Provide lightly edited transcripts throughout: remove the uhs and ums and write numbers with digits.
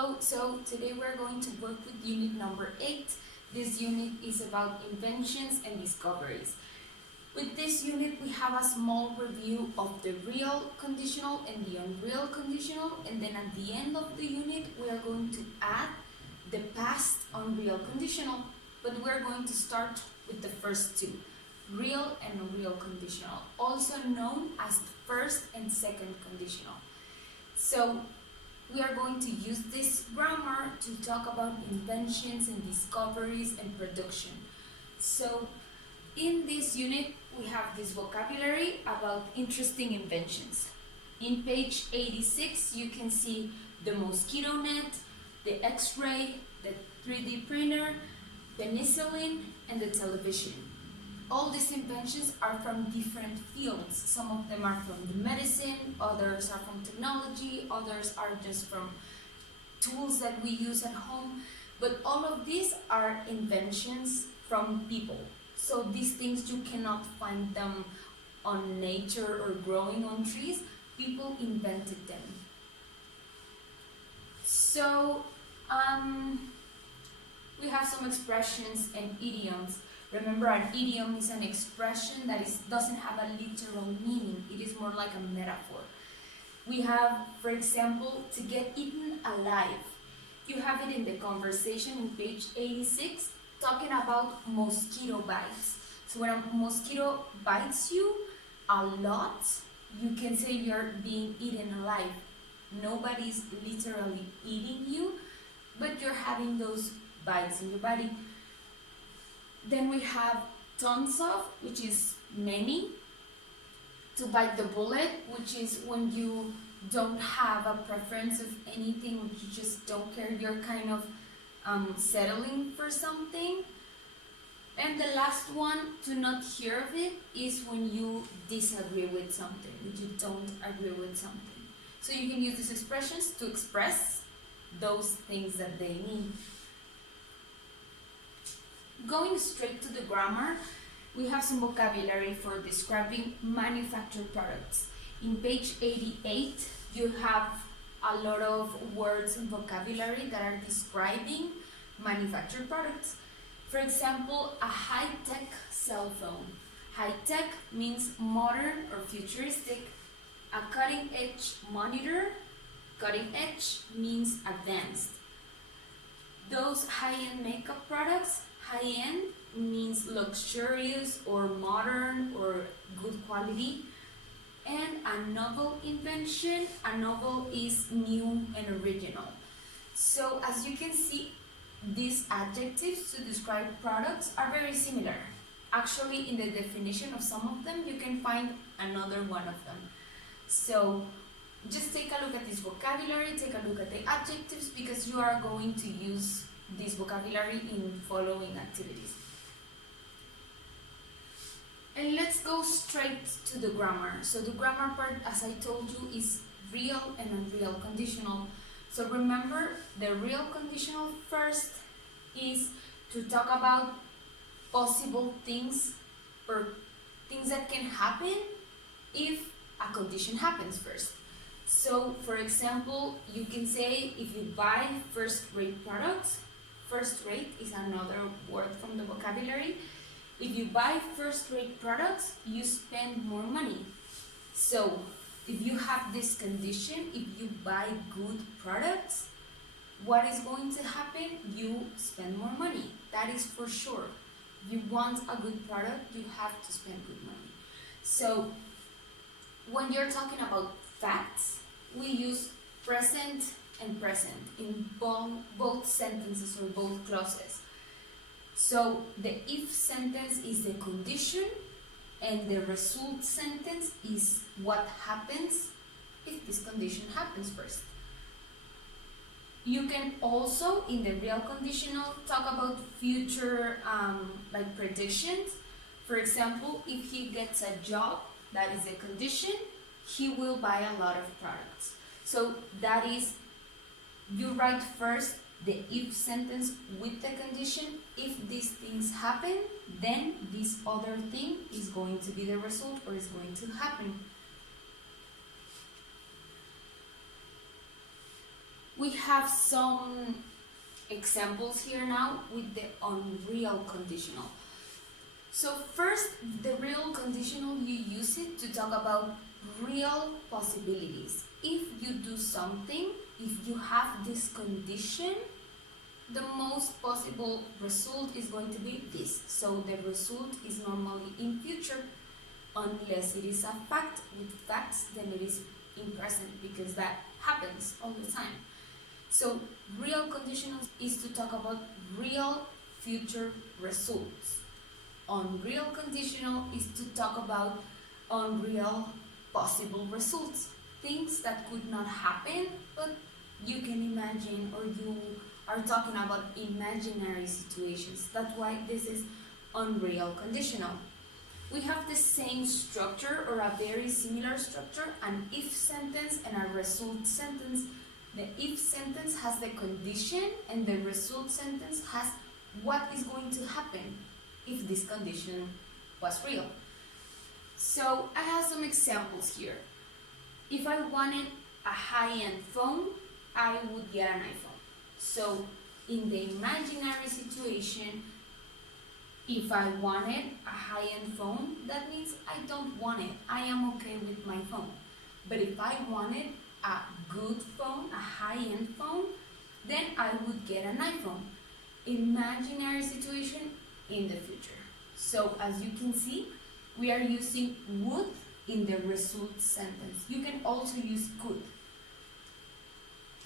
Hello, so today we're going to work with unit number 8. This unit is about inventions and discoveries. With this unit we have a small review of the real conditional and the unreal conditional, and then at the end of the unit we are going to add the past unreal conditional, but we're going to start with the first two, real and unreal conditional, also known as first and second conditional. So we are going to use this grammar to talk about inventions and discoveries and production. So in this unit we have this vocabulary about interesting inventions. In page 86 you can see the mosquito net, the X-ray, the 3D printer, penicillin, and the television. All these inventions are from different fields. Some of them are from the medicine, others are from technology, others are just from tools that we use at home. But all of these are inventions from people. So these things, you cannot find them on nature or growing on trees. People invented them. So we have some expressions and idioms. Remember, an idiom is an expression that doesn't have a literal meaning. It is more like a metaphor. We have, for example, to get eaten alive. You have it in the conversation in page 86, talking about mosquito bites. So when a mosquito bites you a lot, you can say you're being eaten alive. Nobody's literally eating you, but you're having those bites in your body. Then we have tons of, which is many. To bite the bullet, which is when you don't have a preference of anything, when you just don't care, you're kind of settling for something. And the last one, to not hear of it, is when you disagree with something, when you don't agree with something. So you can use these expressions to express those things that they mean. Going straight to the grammar, we have some vocabulary for describing manufactured products. In page 88, you have a lot of words and vocabulary that are describing manufactured products. For example, a high-tech cell phone. High-tech means modern or futuristic. A cutting-edge monitor. Cutting-edge means advanced. Those high-end makeup products, high-end means luxurious or modern or good quality. And a novel invention, a novel is new and original. So as you can see, these adjectives to describe products are very similar. Actually, in the definition of some of them, you can find another one of them. So just take a look at this vocabulary, take a look at the adjectives, because you are going to use this vocabulary in following activities. And let's go straight to the grammar. So the grammar part, as I told you, is real and unreal conditional. So remember, the real conditional first is to talk about possible things or things that can happen if a condition happens first. So for example, you can say if you buy first-rate products, first-rate is another word from the vocabulary. If you buy first-rate products, you spend more money. So if you have this condition, if you buy good products, what is going to happen? You spend more money. That is for sure. If you want a good product, you have to spend good money. So when you're talking about facts, we use present and present in both sentences or both clauses. So the if sentence is the condition, and the result sentence is what happens if this condition happens first. You can also, in the real conditional, talk about future like predictions. For example, if he gets a job, that is a condition, he will buy a lot of products. So that is, you write first the if sentence with the condition. If these things happen, then this other thing is going to be the result or is going to happen. We have some examples here now with the unreal conditional. So first, the real conditional, you use it to talk about real possibilities. If you do something, if you have this condition, the most possible result is going to be this. So the result is normally in future, unless it is a fact. With facts, then it is in present, because that happens all the time. So real conditional is to talk about real future results. Unreal conditional is to talk about unreal possible results, things that could not happen, but you can imagine, or you are talking about imaginary situations. That's why this is unreal conditional. We have the same structure, or a very similar structure, an if sentence and a result sentence. The if sentence has the condition, and the result sentence has what is going to happen if this condition was real. So I have some examples here. If I wanted a high-end phone, I would get an iPhone. So in the imaginary situation, if I wanted a high-end phone, that means I don't want it. I am okay with my phone. But if I wanted a good phone, a high-end phone, then I would get an iPhone. Imaginary situation in the future. So as you can see, we are using would in the result sentence. You can also use could.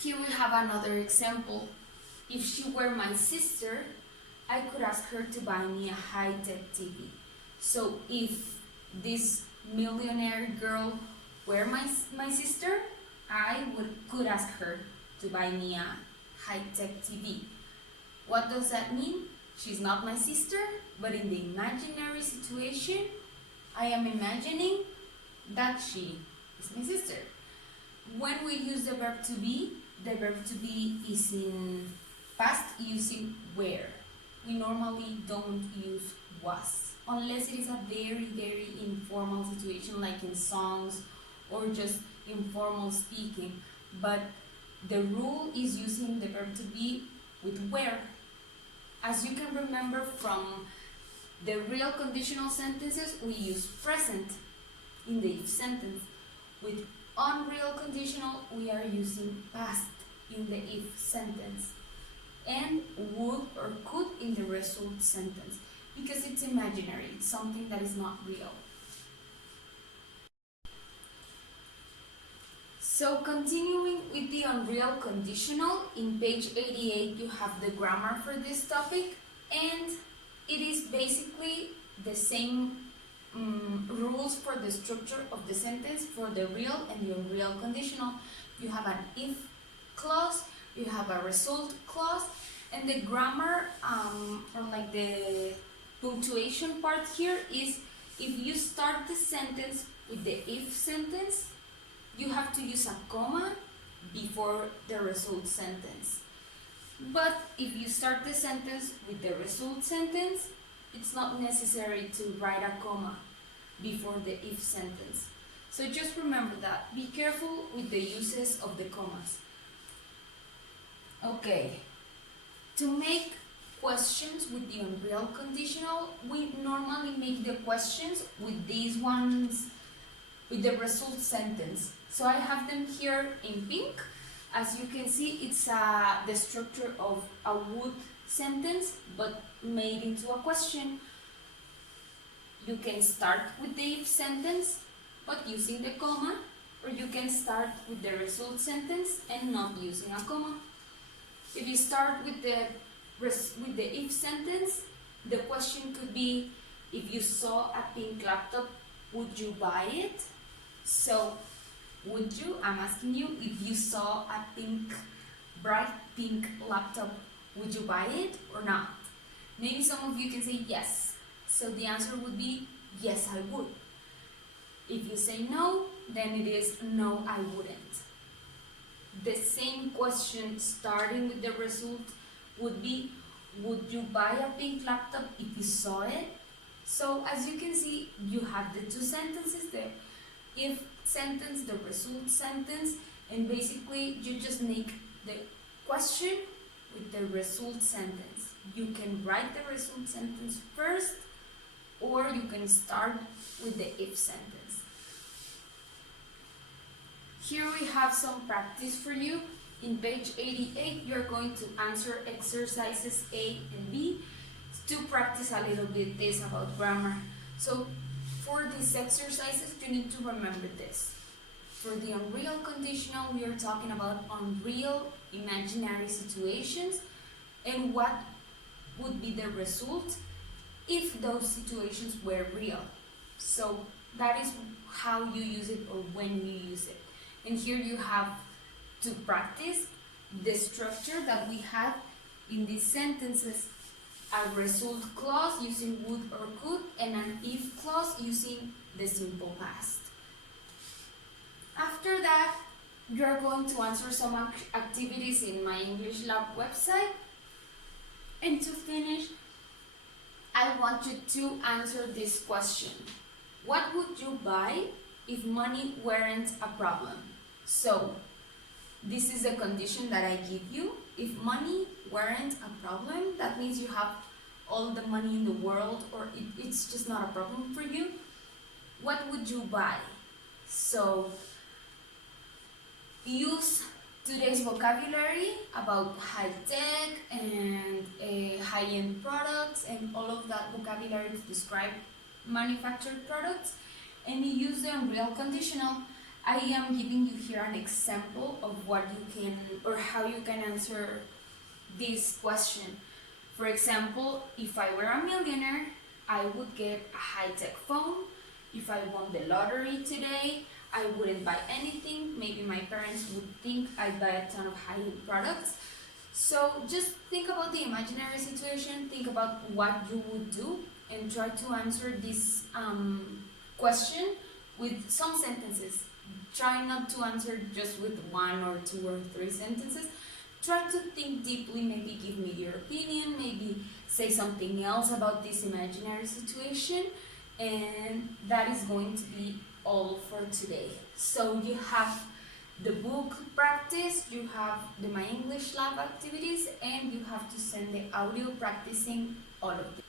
Here we have another example. If she were my sister, I could ask her to buy me a high-tech TV. So if this millionaire girl were my sister, I could ask her to buy me a high-tech TV. What does that mean? She's not my sister, but in the imaginary situation, I am imagining that she is my sister. When we use the verb to be is in past using were. We normally don't use was, unless it is a very, very informal situation, like in songs or just informal speaking. But the rule is using the verb to be with were. As you can remember from the real conditional sentences, we use present in the if sentence. With unreal conditional, we are using past in the if sentence, and would or could in the result sentence, because it's imaginary, it's something that is not real. So continuing with the unreal conditional, in page 88 you have the grammar for this topic, and it is basically the same rules for the structure of the sentence for the real and the unreal conditional. You have an if clause, you have a result clause, and the grammar or like the punctuation part here is if you start the sentence with the if sentence, you have to use a comma before the result sentence. But if you start the sentence with the result sentence, it's not necessary to write a comma before the if sentence. So just remember that. Be careful with the uses of the commas. Okay. To make questions with the unreal conditional, we normally make the questions with these ones, with the result sentence. So I have them here in pink. As you can see, it's the structure of a would sentence, but made into a question. You can start with the if sentence, but using the comma, or you can start with the result sentence and not using a comma. If you start with the if sentence, the question could be, if you saw a pink laptop, would you buy it? So, would you? I'm asking you, if you saw a bright pink laptop, would you buy it or not? Maybe some of you can say yes. So the answer would be, yes, I would. If you say no, then it is, no, I wouldn't. The same question starting with the result would be, would you buy a pink laptop if you saw it? So as you can see, you have the two sentences there. If sentence, the result sentence, and basically you just make the question with the result sentence. You can write the result sentence first, or you can start with the if sentence. Here we have some practice for you. In page 88, you're going to answer exercises A and B to practice a little bit this about grammar. So for these exercises, you need to remember this. For the unreal conditional, we are talking about unreal imaginary situations and what would be the result if those situations were real. So that is how you use it or when you use it. And here you have to practice the structure that we have in these sentences. A result clause using would or could, and an if clause using the simple past. After that, you are going to answer some activities in my English Lab website. And to finish, I want you to answer this question. What would you buy if money weren't a problem? So, this is the condition that I give you. If money weren't a problem, that means you have all the money in the world, or it's just not a problem for you. What would you buy? So, use today's vocabulary about high-tech and high-end products and all of that vocabulary to describe manufactured products, and you use the unreal conditional. I am giving you here an example of what you can or how you can answer this question. For example, if I were a millionaire, I would get a high-tech phone. If I won the lottery today, I wouldn't buy anything. Maybe my parents would think I'd buy a ton of high-end products. So just think about the imaginary situation, think about what you would do, and try to answer this question with some sentences. Try not to answer just with 1 or 2 or 3 sentences. Try to think deeply, maybe give me your opinion, maybe say something else about this imaginary situation, and that is going to be all for today. So you have the book practice, you have the My English Lab activities, and you have to send the audio practicing all of them.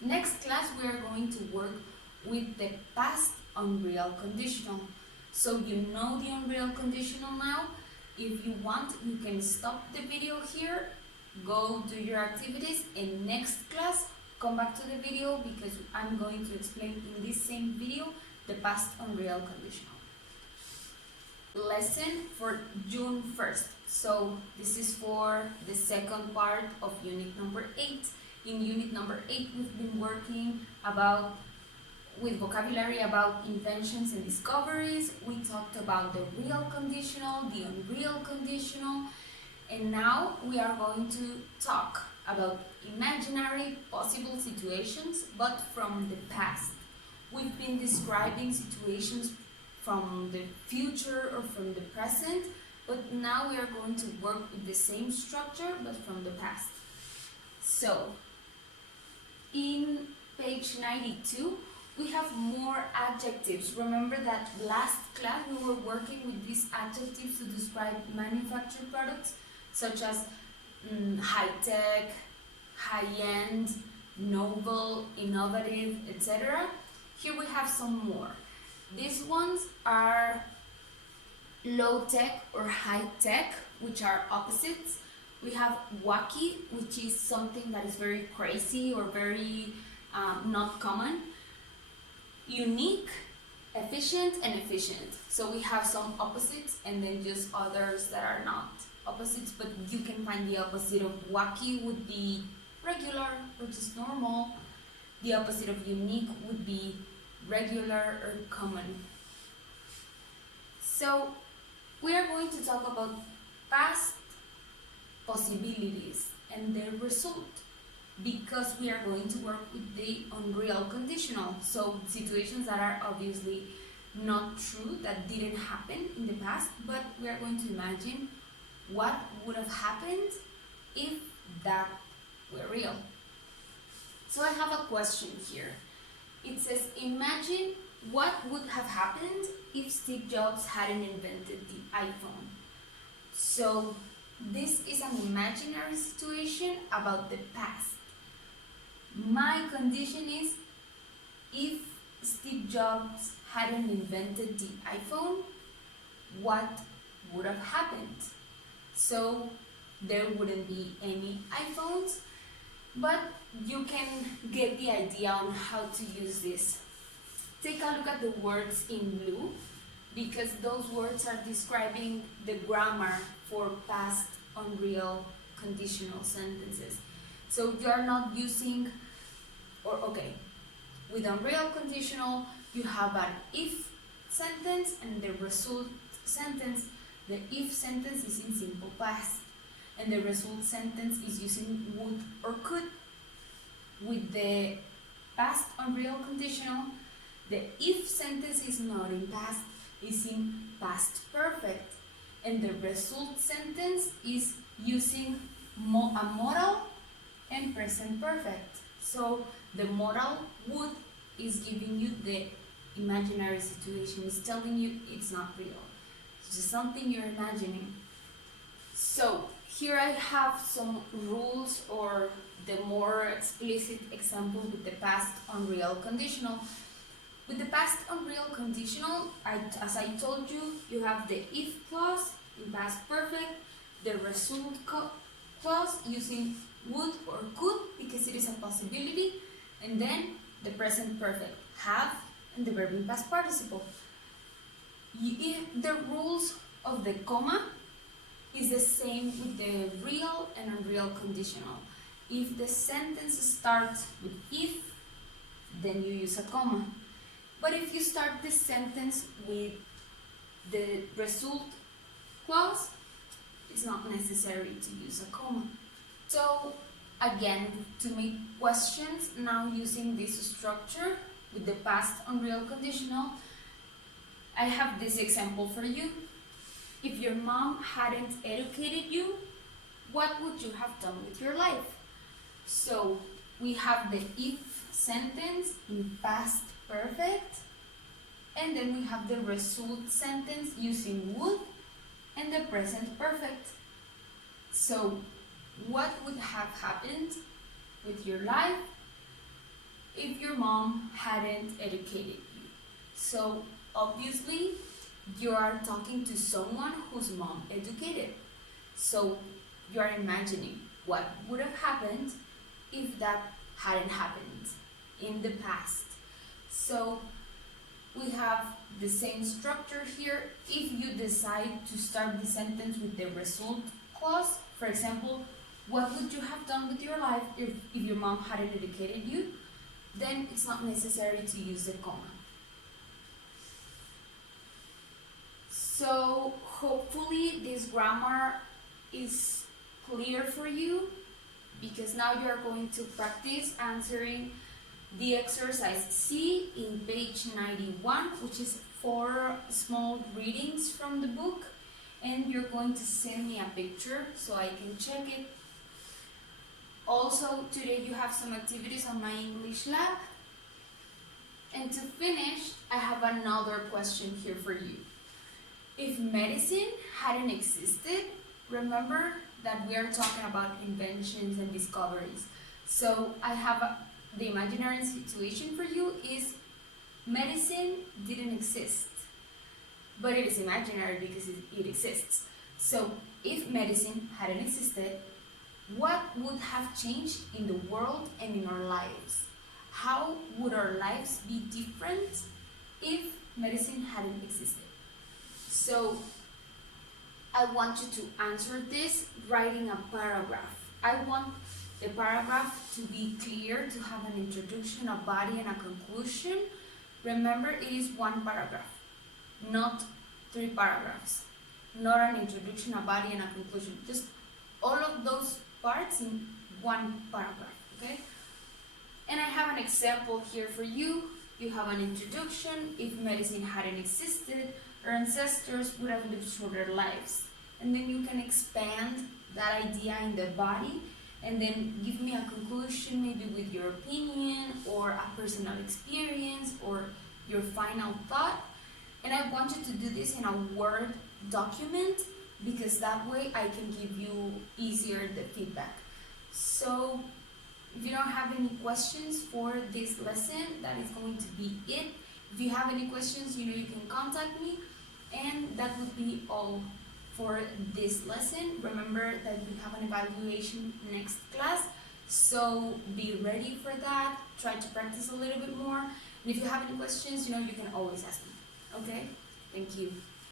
Next class we are going to work with the past unreal conditional. So you know the unreal conditional now. If you want, you can stop the video here, go do your activities, and next class come back to the video because I'm going to explain in this same video the past unreal conditional. Lesson for June 1st. So this is for the second part of unit number 8. In unit number 8, we've been working with vocabulary about inventions and discoveries. We talked about the real conditional, the unreal conditional, and now we are going to talk about imaginary possible situations, but from the past. We've been describing situations from the future or from the present, but now we are going to work with the same structure, but from the past. So, in page 92, we have more adjectives. Remember that last class we were working with these adjectives to describe manufactured products, such as high-tech, high-end, novel, innovative, etc. Here we have some more. These ones are low-tech or high-tech, which are opposites. We have wacky, which is something that is very crazy or very not common. Unique, efficient, and efficient. So we have some opposites and then just others that are not opposites, but you can find the opposite of wacky would be regular or just normal. The opposite of unique would be regular or common. So we are going to talk about past possibilities and their result, because we are going to work with the unreal conditional. So situations that are obviously not true, that didn't happen in the past, but we are going to imagine what would have happened if that were real. So I have a question here. It says, imagine what would have happened if Steve Jobs hadn't invented the iPhone. So This is an imaginary situation about the past. My condition is, if Steve Jobs hadn't invented the iPhone, what would have happened? So there wouldn't be any iPhones, but you can get the idea on how to use this. Take a look at the words in blue, because those words are describing the grammar for past unreal conditional sentences. So you're not using, with unreal conditional, you have an if sentence and the result sentence. The if sentence is in simple past, and the result sentence is using would or could. With the past unreal conditional, the if sentence is not in past, is in past perfect, and the result sentence is using a modal and present perfect. So the modal would is giving you the imaginary situation, it's telling you it's not real, it's just something you're imagining. So here I have some rules, or the more explicit example with the past unreal conditional. With the past unreal conditional, as I told you, you have the if clause in past perfect, the result clause using would or could because it is a possibility, and then the present perfect, have, and the verb in past participle. The rules of the comma is the same with the real and unreal conditional. If the sentence starts with if, then you use a comma. But if you start the sentence with the result clause, it's not necessary to use a comma. So again, to make questions now using this structure with the past unreal conditional, I have this example for you. If your mom hadn't educated you, what would you have done with your life? So we have the if sentence in past perfect, and then we have the result sentence using would and the present perfect. So what would have happened with your life if your mom hadn't educated you? So obviously you are talking to someone whose mom educated. So you are imagining what would have happened if that hadn't happened in the past. So we have the same structure here. If you decide to start the sentence with the result clause, for example, what would you have done with your life if your mom hadn't educated you? Then it's not necessary to use the comma. So hopefully this grammar is clear for you, because now you are going to practice answering the exercise C in page 91, which is 4 small readings from the book, and you're going to send me a picture so I can check it. Also, today you have some activities on my English lab. And to finish, I have another question here for you. If medicine hadn't existed, remember that we are talking about inventions and discoveries. So I have the imaginary situation for you is medicine didn't exist, but it is imaginary because it exists. So if medicine hadn't existed, what would have changed in the world and in our lives? How would our lives be different if medicine hadn't existed? So I want you to answer this writing a paragraph. I want the paragraph to be clear, to have an introduction, a body, and a conclusion. Remember, it is one paragraph, not 3 paragraphs. Not an introduction, a body, and a conclusion. Just all of those parts in one paragraph, okay? And I have an example here for you. You have an introduction. If medicine hadn't existed, our ancestors would have lived shorter lives. And then you can expand that idea in the body, and then give me a conclusion, maybe with your opinion or a personal experience or your final thought. And I want you to do this in a Word document because that way I can give you easier the feedback. So if you don't have any questions for this lesson, that is going to be it. If you have any questions, you can contact me, and that would be all for this lesson. Remember that we have an evaluation next class, so be ready for that. Try to practice a little bit more, and if you have any questions, you can always ask me. Okay? Thank you.